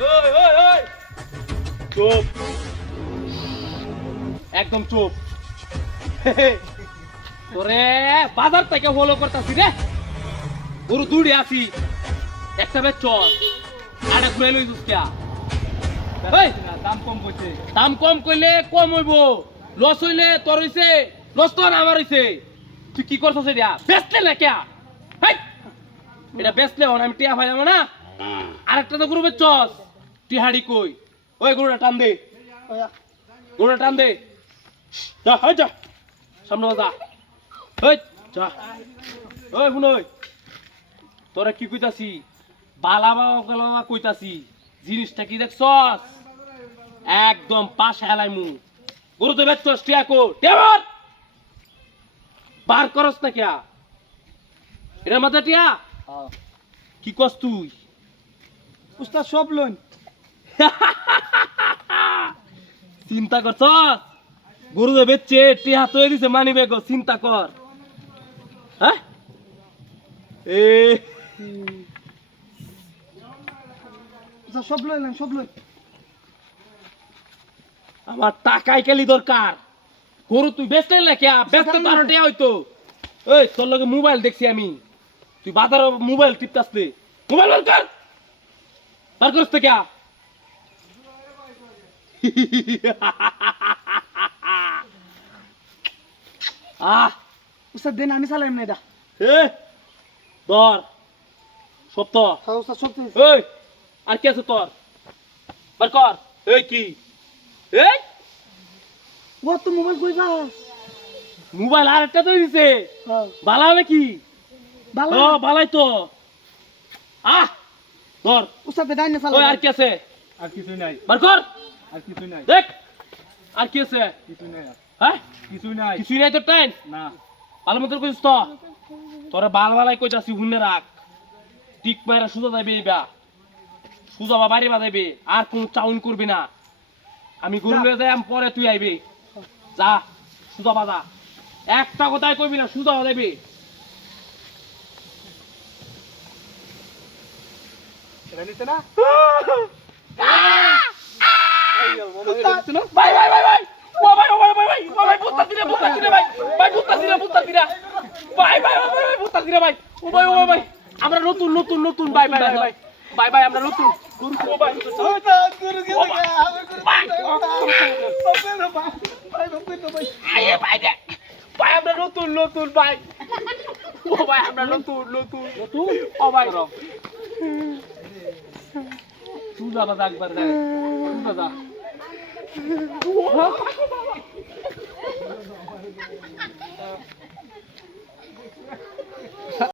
ওই চুপ, একদম চুপ। তোরে বাজার থেকে ফলো করতেছি রে, গরু দুড়ি আছি, একটা বেচ চল আরে ঘুরে লই দুস্কিয়া। দাম কম কইছে, দাম কম কইলে কম হইব, লস হইলে তোর হইছে, লস তো আমার হইছে। তুই কি করছস এটা বেচলে না কিয়া? হেই এটা বেচলে হন আমি টিয়া ফাইলাম না। আরেকটা তো গরু বেচছস, টিহাড়ি কই? ওই গরুটা টান দে, গরুটা টান দে, যা হয় যা সামনে যা, ওই যা। ওই শুনই, তোরা কি কইতাছি বালা বাবা কইতাছি, জিনিসটা কি দেখছস? একদম পাশ হেলাইমু। গরু তো বেচছস, টিয়া কো টেবর বার করস না কিয়া? এটা মাথা টিয়া কি কস তুই? উস্তাদ সব লইন। চিন্তা করছস? গরু তো বেচছে, টিয়া তো দিছে মানি বেগ, চিন্তা কর। হ্যাঁ এ উস্তাদ সব লইলেন, সব লইন। আমার টাকাই কেলি দরকার, গরু তুই বেচতে না কিয়া? বেচতে পারো টিয়া হইতো। এই তোর লগে মোবাইল দেখছি আমি, তুই বাজারে মোবাইল টিপতাসলে, মোবাইল বার কর, বার করছ তো কিয়া? আহ উস্তাদ দেন, আমি চালাইম না এটা। এ ধর সপ্ত। হ্যাঁ উস্তাদ সব তো। এই আর কি আছে তোর? বার কর। এই কি? এই ও তো মোবাইল কই পাস? মোবাইল আর একটা তো দিছে, হ্যাঁ বালা নাকি? ভালো। ও বালাই তো। আহ ধর। উস্তাদ দেন না ওই চালাইম। আর কি আছে? আর কিছুই নাই, বার কর। আর কিছুই নাই, দেখ আর কি আছে? কিছুই নাই, হ্যাঁ কিছুই নাই। কিছুই নাই তোর টাইম? না ভালো মতো কইছিস তো? তোরা বাল বালাই কইতাছি হুন্নে রাখ, টিক মাইরা সুজা যাইবে, এইবা সুজা বা বাড়ি বাজাইবে, আর কোন চাউন করবি না। আমি গরু লয়ে যাই, আমি পরে তুই আইবি, যা সুজা বাজা, একটা কথাই কইবি না, সুজা বাজাইবি। এটা নিতে না। ভাই ভাই ভাই ভাই ও ভাই ও ভাই ভাই ভাই ও ভাই বুত্তাছি রে ভাই, ভাই বুত্তাছি রে ভাই ভাই ও ভাই বুত্তাছি রে ভাই, ও ভাই ও ভাই আমরা নতুন নতুন নতুন ভাই ভাই ভাই ভাই ভাই ভাই আমরা নতুন গরু ও ভাই উস্তাদ গুরু কে ভাই আয়ে ভাই দে ভাই আমরা নতুন নতুন ভাই, ও ভাই আমরা নতুন নতুন নতুন ও ভাই সুজা বাজা একবার দে, সুজা যা।